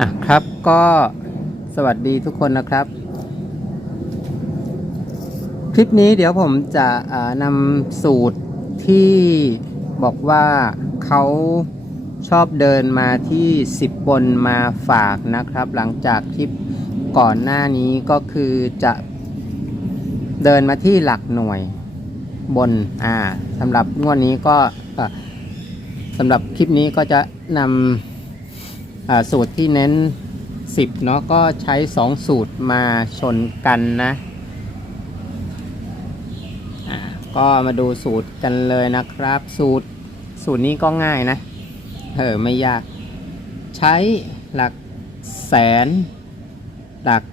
อะครับก็สวัสดีทุกคนนะครับ คลิปนี้เดี๋ยวผมจะนำสูตรที่บอกว่าเขาชอบเดินมาที่ 10 บนมาฝากนะครับ หลังจากคลิปก่อนหน้านี้ก็คือจะเดินมาที่หลักหน่วยบนอ่าสำหรับงวดนี้ก็สำหรับคลิปนี้ก็จะนำ สูตรที่เน้น 10 เนาะก็ใช้ 2 สูตรมาชนกันนะก็มาดูสูตรกันเลยนะครับ สูตรสูตรนี้ก็ง่ายนะ เออไม่ยาก ใช้หลักแสน หลัก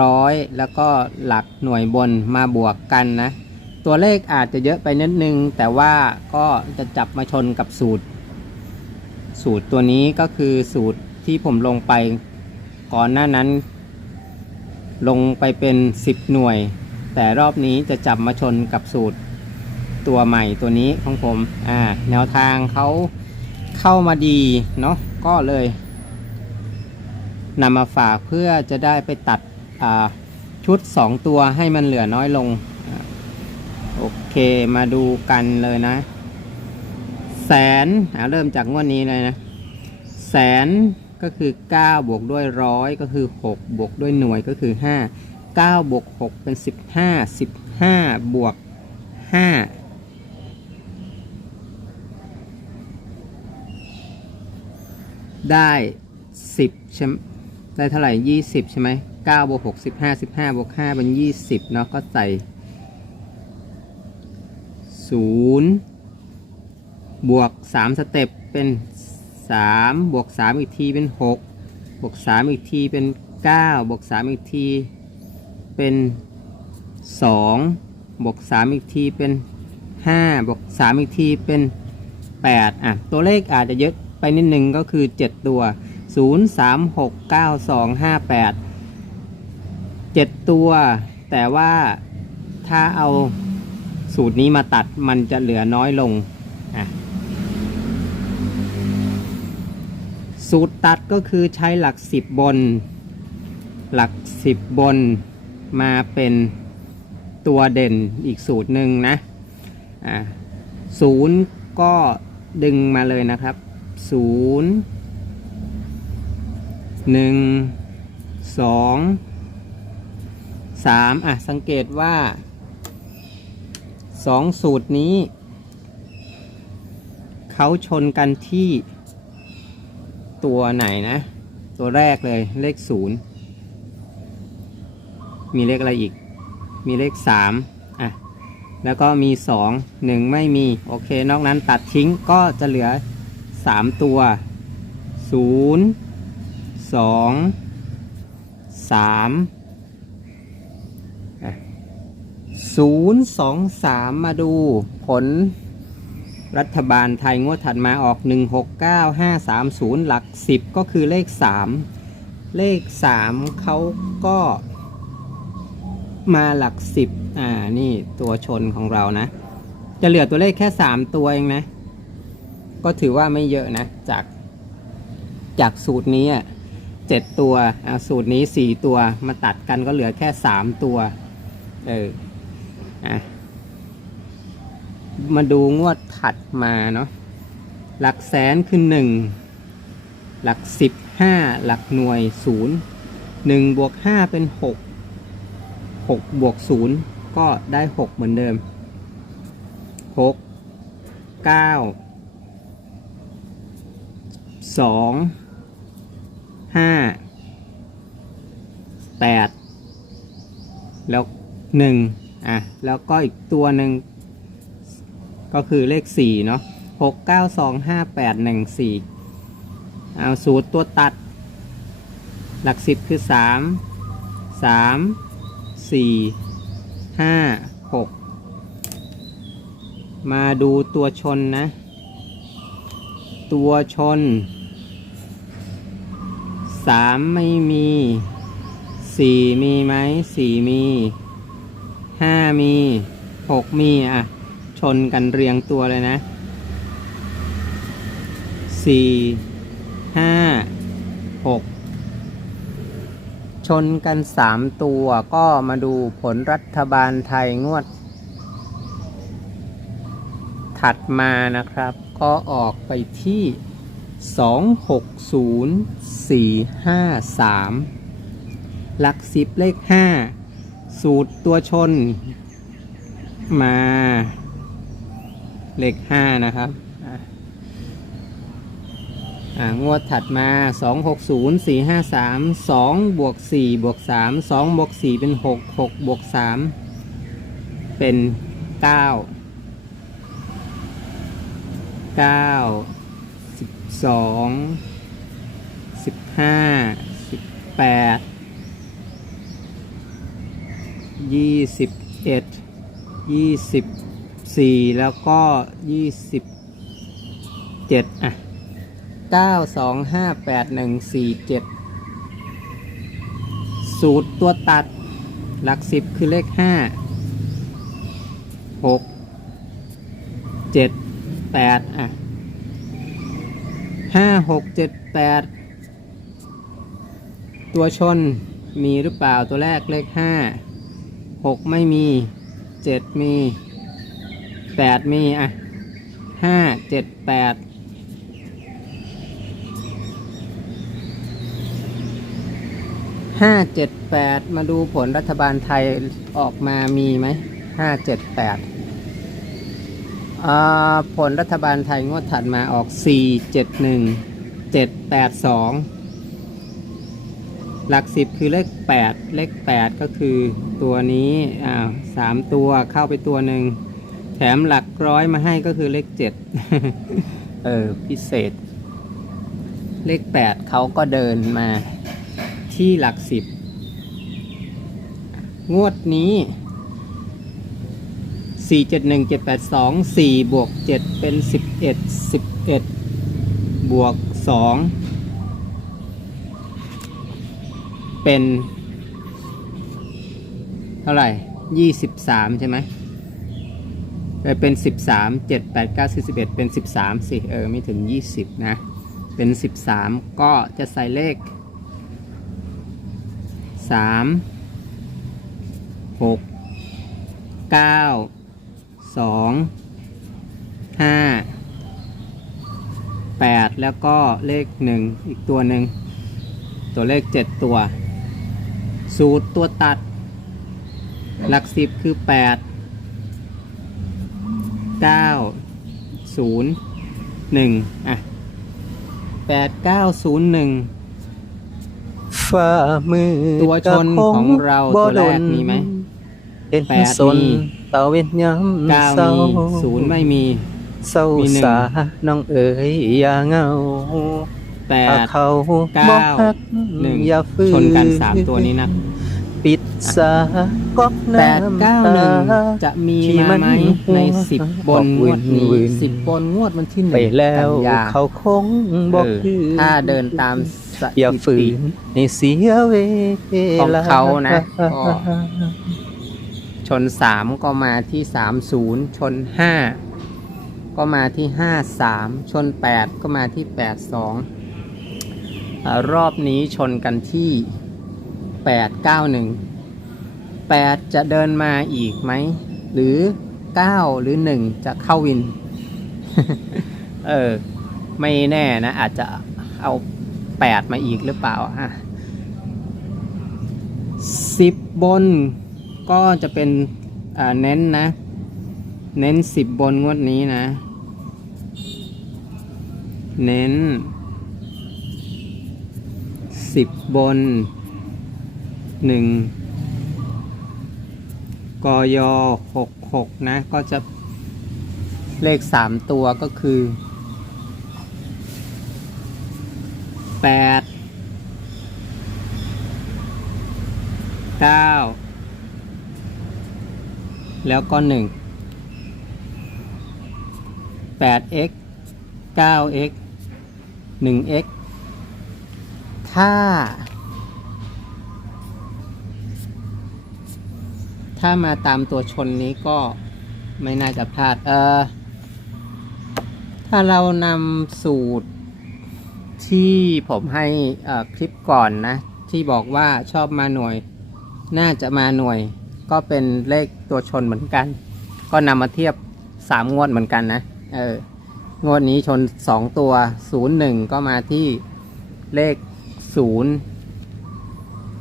ร้อยแล้วก็หลักหน่วยบนมาบวกกันนะ ตัวเลขอาจจะเยอะไปนิดนึง แต่ว่าก็จะจับมาชนกับสูตร สูตรตัวนี้ก็คือสูตร ที่ผมลงไปก่อนหน้านั้น ลงไปเป็น 10 หน่วย แต่รอบนี้จะจับมาชนกับสูตรตัวใหม่ตัวนี้ของผมอ่าแนวทางเขาเข้ามาดีเนาะก็เลยนำมาฝากเพื่อจะได้ไปตัดอ่าชุด 2 ตัวให้มันเหลือน้อยลงอโอเคมาดูกันเลยนะ แสนเริ่มจากงวดนี้เลยนะ แสน ก็คือ 9 บวกด้วยร้อยก็คือ 6 บวกด้วยหน่วยก็คือ 5 9บวก6เป็น 15 15 บวก 5 ได้ 10ใช่ไหมได้เท่าไหร่ 20 ใช่ไหม9บวก6 15 15บวก5เป็น 20 เนาะก็ใส่ 0 บวก 3 สเต็ปเป็น 3 บวก 3 อีกทีเป็น 6 บวก 3 อีกทีเป็น 9 บวก 3 อีกทีเป็น 2 บวก 3 อีกทีเป็น 5 บวก 3 อีกทีเป็น 8 อะ ตัวเลขอาจจะเยอะไปนิดนึงก็คือ 7 ตัว 0 3 6 9 2 5 8 7 ตัว แต่ว่าถ้าเอาสูตรนี้มาตัดมันจะเหลือน้อยลง อะ สูตรตัดก็คือใช้หลักสิบบน หลักสิบบนมาเป็นตัวเด่นอีกสูตรหนึ่งนะอ่าศูนย์ก็ดึงมาเลยนะครับศูนย์หนึ่งสองสามอะ สังเกตว่าสองสูตรนี้ เขาชนกันที่ ตัวไหนนะ ตัวแรกเลยเลขศูนย์มีเลขอะไรอีก มีเลขสามอะ แล้วก็มีสองหนึ่งไม่มี โอเค นอกนั้นตัดทิ้งก็จะเหลือสามตัวศูนย์สองสามศูนย์สองสามมาดูผล รัฐบาลไทยงวดถัดมาออก 169530 หลัก 10 ก็คือเลข 3 เลข 3เขาก็มาหลัก 10 อ่า นี่ตัวชนของเรานะ จะเหลือตัวเลขแค่ 3 ตัวเองนะ ก็ถือว่าไม่เยอะนะ จาก จากสูตรนี้อะ7ตัวอ่าสูตรนี้4ตัวมาตัดกันก็เหลือแค่3ตัว เออ อะ มาดูงวดถัดมาเนาะหลักแสนคือหนึ่งหลักสิบห้าหลักหน่วยศูนย์หนึ่งบวกห้าเป็นหกหกบวกศูนย์ก็ได้หกเหมือนเดิมหกเก้าสองห้าแปดแล้วหนึ่งอะ แล้วก็อีกตัวหนึ่ง ก็คือเลขสี่เนาะหกเก้าสองห้าแปดหนึ่งสี่เอาสูตรตัวตัด หลักสิบคือสามสามสี่ห้าหกมาดูตัวชนนะ ตัวชนสามไม่มีสี่มีไหมสี่มีห้ามีหกมีอะ ชนกันเรียงตัวเลยนะสี่ห้าหกชนกันสามตัวก็มาดูผลรัฐบาลไทยงวด ถัดมานะครับ ก็ออกไปที่260453หลักสิบเลข5สูตรตัวชนมา เลข5นะครับงวดถัดมา 260 453 2บวก4บวก3 2บวก4เป็น 6 6บวก3เป็น 9 9 12 15 18 21 24แล้วก็27อะ9 2 5 8 1 4 7สูตรตัวตัดหลักสิบคือเลข5 6 7 8อะ5 6 7 8ตัวชนมีหรือเปล่าตัวแรกเลข5 6ไม่มี7มี 8มีอะ5 7 8ห้าเจ็ดแปดมาดูผลรัฐบาลไทยออกมามีไหมห้าเจ็ดแปดผลรัฐบาลไทยงวดถัดมาออกสี่เจ็ดหนึ่งเจ็ดแปดสองหลักสิบคือเลขแปดเลขแปดก็คือตัวนี้อ่าสามตัวเข้าไปตัวหนึ่ง แถมหลักร้อยมาให้ก็คือเลขเจ็ดเออ พิเศษ เลขแปดเขาก็เดินมาที่หลักสิบ งวดนี้สี่เจ็ดหนึ่งเจ็ดแปดสองสี่บวกเจ็ดเป็นสิบเอ็ดสิบเอ็ดบวกสองเป็น เท่าไหร่ยี่สิบสามใช่ไหม เออเป็นสิบสามเจ็ดแปดเก้าสิบสิบเอ็ดเป็นสิบสามสิเออไม่ถึงยี่สิบนะ เป็นสิบสามก็จะใส่เลขสามหกเก้าสองห้าแปดแล้วก็เลขหนึ่งอีกตัวหนึ่ง ตัวเลขเจ็ดตัว สูตรตัวตัด หลักสิบคือแปด เก้าศูนย์หนึ่งอะแปดเก้าศูนย์หนึ่งฝ่ามือตัวชนของเราตัวแรกมีไหมเป็นแปดสนมีเต่าเว้นย้ำเก้าเศร้ามีศูนย์ไม่มีเศร้ามีหนึ่งสาน้องเอ๋ยอย่าเหงาแปถ้าดเขาเก้าบอกฮักหนึ่งอย่าฟื้นชนกันสามตัวนี้นะ ปิดสา ก๊อกแปดน้ำเก้าหนึ่งตาจะมีที่มามันไหมในสิบบนงวดนี้วืนๆสิบบนงวดวันที่หนึ่งไปแล้วกันยาเขาคงบอกเออคือถ้าเดินตามสอย่าถิฝืตินในเสียเวของลาเขานะก็ชนสามก็มาที่สามศูนย์ชนห้าก็มาที่ห้าสามชนแปดก็มาที่แปดสองรอบนี้ชนกันที่แปดเก้าหนึ่ง แปดจะเดินมาอีกไหม หรือเก้าหรือหนึ่งจะเข้าวิน เออ ไม่แน่นะ อาจจะเอาแปดมาอีกหรือเปล่าอะสิบบนก็จะเป็นอ่าเน้นนะ เน้นสิบบนงวดนี้นะ เน้นสิบบนหนึ่ง กยหกหกนะ ก็จะเลขสามตัวก็คือแปดเก้าแล้วก็หนึ่งแปด x เก้า x หนึ่ง x ถ้า ถ้ามาตามตัวชนนี้ก็ไม่น่าจะพลาด เออ ถ้าเรานำสูตรที่ผมให้คลิปก่อนนะที่ที่บอกว่าชอบมาหน่วย น่าจะมาหน่วย ก็เป็นเลขตัวชนเหมือนกัน ก็นำมาเทียบสามงวดเหมือนกันนะ เออ งวดนี้ชนสองตัวศูนย์หนึ่งก็มาที่เลขศูนย์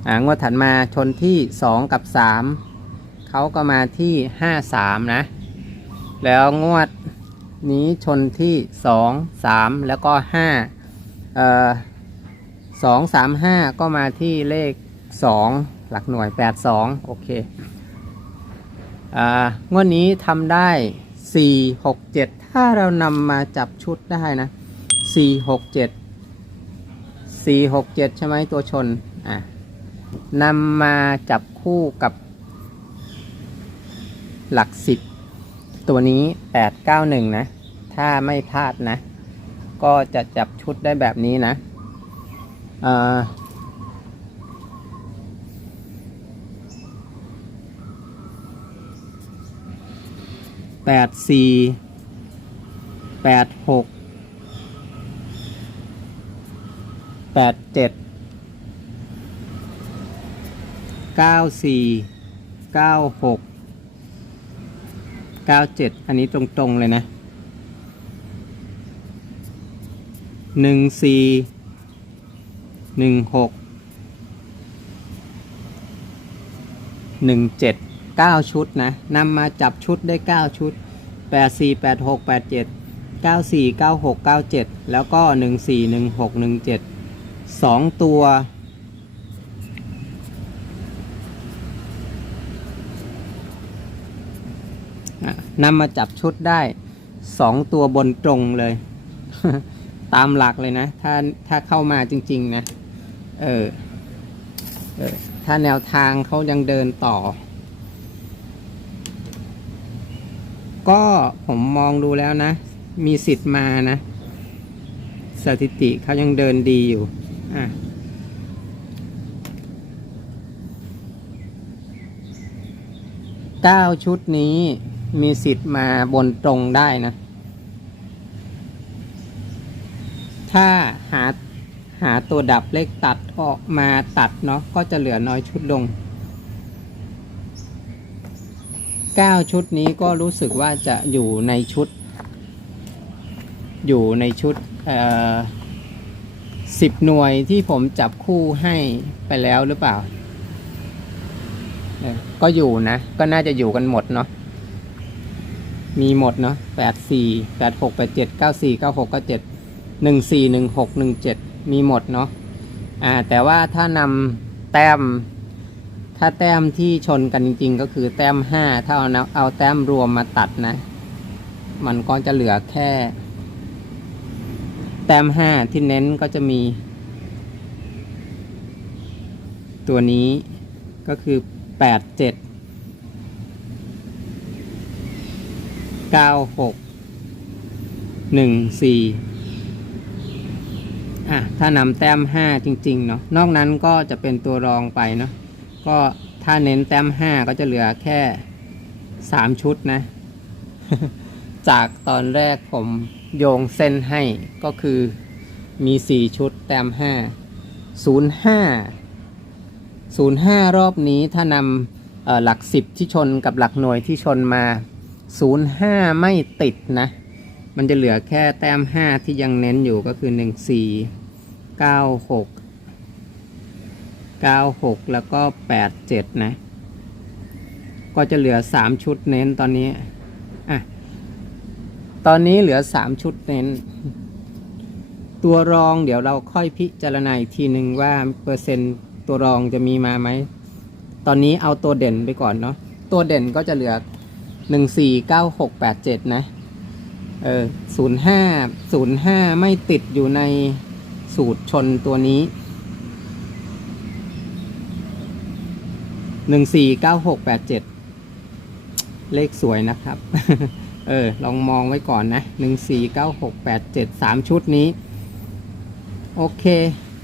อ่างวดถัดมาชนที่สองกับสาม เขาก็มาที่ห้าสามนะ แล้วงวดนี้ชนที่สองสามแล้วก็ห้าเอ่อสองสามห้าก็มาที่เลขสองหลักหน่วยแปดสองโอเคอ่างวดนี้ทำได้สี่หกเจ็ดถ้าเรานำมาจับชุดได้นะสี่หกเจ็ดสี่หกเจ็ดใช่ไหมตัวชนอะนำมาจับคู่กับ หลักสิบตัวนี้แปดเก้าหนึ่งนะ ถ้าไม่พลาดนะ ก็จะจับชุดได้แบบนี้นะแปดสี่แปดหกแปดเจ็ดเก้าสี่เก้าหก เก้าเจ็ดอันนี้ตรงๆเลยนะหนึ่งสี่หนึ่งหกหนึ่งเจ็ด9ชุดนะนำมาจับชุดได้ 9 ชุด 8 4 8 6 8 7 9 4 9 6 9 7 แล้วก็ 1 4 1 6 1 7 2 ตัว นำมาจับชุดได้2ตัวบนตรงเลย ตามหลักเลยนะ ถ้าถ้าเข้ามาจริง ๆ นะ เออเออ ถ้าแนวทางเขายังเดินต่อ ก็ผมมองดูแล้วนะ มีสิทธิ์มานะ สถิติเขายังเดินดีอยู่ อะเก้าชุดนี้ มีสิทธิ์มาบนตรงได้นะ ถ้าหาหาตัวดับเลขตัดออกมาตัดเนาะก็จะเหลือน้อยชุดลง 9 ชุดนี้ก็รู้สึกว่าจะอยู่ในชุด อยู่ในชุดสิบหน่วยที่ผมจับคู่ให้ไปแล้วหรือเปล่า ก็อยู่นะ ก็น่าจะอยู่กันหมดเนาะ มีหมดเนาะแปดสี่แปดหกแปดเจ็ดเก้าสี่เก้าหกเก้าเจ็ดหนึ่งสี่หนึ่งหกหนึ่งเจ็ดมีหมดเนาะอ่าแต่ว่าถ้านำแต้ม ถ้าแต้มที่ชนกันจริง ๆ ก็คือแต้มห้าถ้าเอานะเอาแต้มรวมมาตัดนะ มันก็จะเหลือแค่ แต้มห้าที่เน้นก็จะมี ตัวนี้ก็คือแปดเจ็ด เก้าหกหนึ่งสี่อะถ้านำแต้มห้าจริงๆเนาะนอกนั้นก็จะเป็นตัวรองไปเนาะก็ถ้าเน้นแต้มห้าก็จะเหลือแค่สามชุดนะ จากตอนแรกผมโยงเส้นให้ก็คือมีสี่ชุดแต้มห้าศูนย์ห้าศูนย์ห้ารอบนี้ถ้านำหลักสิบที่ชนกับหลักหน่วยที่ชนมา ศูนย์ห้าไม่ติดนะ มันจะเหลือแค่แต้มห้าที่ยังเน้นอยู่ก็คือหนึ่งสี่เก้าหก96แล้วก็87นะ ก็จะเหลือ3ชุดเน้นตอนนี้ อะ ตอนนี้เหลือ3ชุดเน้น ตัวรองเดี๋ยวเราค่อยพิจารณาอีกทีหนึ่งว่าเปอร์เซ็นต์ตัวรองจะมีมาไหม ตอนนี้เอาตัวเด่นไปก่อนเนาะ ตัวเด่นก็จะเหลือ 149687นะ เออ05 05ไม่ติดอยู่ในสูตรชนตัวนี้หนึ่งสี่เก้าหกแปดเจ็ดเลขสวยนะครับ เออ ลองมองไว้ก่อนนะหนึ่งสี่เก้าหกแปดเจ็ดสามชุดนี้ โอเค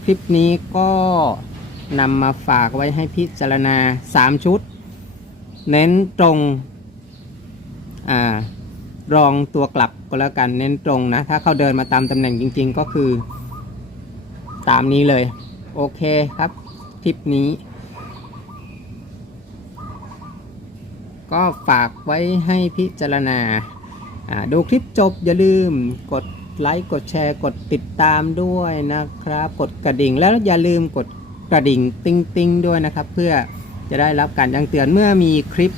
คลิปนี้ก็นำมาฝากไว้ให้พิจารณาสามชุด เน้นตรง อ่ารองตัวกลับก็แล้วกันเน้นตรงนะ ถ้าเขาเดินมาตามตำแหน่งจริง ๆ ก็คือ ตามนี้เลย โอเคครับ ทริปนี้ ก็ฝากไว้ให้พิจารณา ดูคลิปจบอย่าลืมกดไลค์กดแชร์กดติดตามด้วยนะครับ กดกระดิ่งแล้วอย่าลืมกดกระดิ่งติ้งติ้งๆด้วยนะครับ เพื่อจะได้รับการแจ้งเตือนเมื่อมีคลิป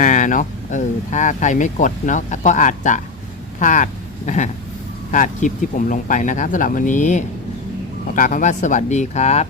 มาเนาะ เออถ้าใครไม่กดเนาะก็อาจจะพลาดพลาดคลิปที่ผมลงไปนะครับสำหรับวันนี้ขอกล่าวคำว่าสวัสดีครับ